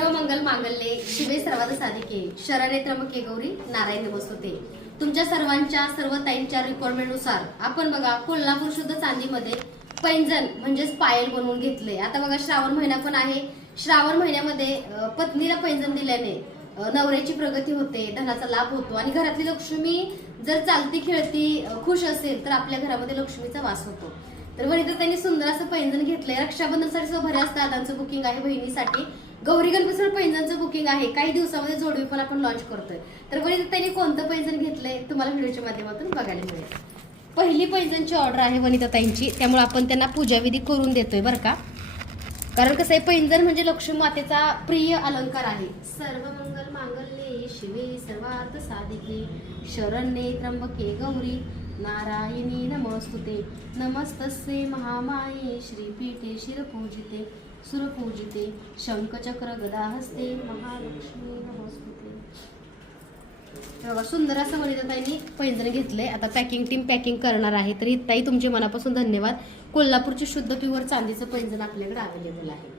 मंगल मांगल्ये शिवे सर्वाद साधिके शरणे त्र्यंबके गौरी नारायण नमस्तुते। तुमच्या सर्वांच्या सर्व ताईंच्या रिक्वायरमेंटनुसार आपण बघा कोल्हापूर शुद्ध चांदीमध्ये पैंजण म्हणजेच पायल बनवून घेतले। आता बघा श्रावण महिना पण आहे। श्रावण महिन्यामध्ये पत्नीला पैंजण दिल्याने नवऱ्याची प्रगती होते, धनाचा लाभ होतो आणि घरातली लक्ष्मी जर चालती खेळती खुश असेल तर आपल्या घरामध्ये लक्ष्मीचा वास होतो। तर वनिता त्यांनी सुंदर असं पैंजण घेतलंय। रक्षाबंधनसाठी बऱ्याच दादांचं बुकिंग आहे, बहिणीसाठी गौरी गणपतीचं पैंजणचं बुकिंग आहे। काही दिवसामध्ये जोडवी पण आपण लॉन्च करतोय। तर वनिता त्यांनी कोणतं पैंजण घेतलंय तुम्हाला व्हिडिओच्या माध्यमातून बघायला मिळेल। पहिली पैंजणची ऑर्डर आहे वनिता ताईंची, त्यामुळे आपण त्यांना पूजाविधी करून देतोय बरं का। कारण कसं आहे, पैंजण म्हणजे लक्ष्मी मातेचा प्रिय अलंकार आहे। सर्व मंगल मांगल्ये शिवे सर्वार्थ साधिके शरण्ये त्र्यंबके गौरी नारायणी नमस्तुते। नमस्तस्ये महामाये श्रीपीठे शिरपूजिते सुरपूजिते शंखचक्र गदा हस्ते महालक्ष्मी नमस्तुते। तेव्हा सुंदर असं वनिता ताईंनी पैंजण घेतलंय। आता पॅकिंग टीम पॅकिंग करणार आहे। तर ताई तुमचे मनापासून धन्यवाद। कोल्हापूरचे शुद्ध प्युअर चांदीचं पैंजण आपल्याकडे अवेलेबल आहे।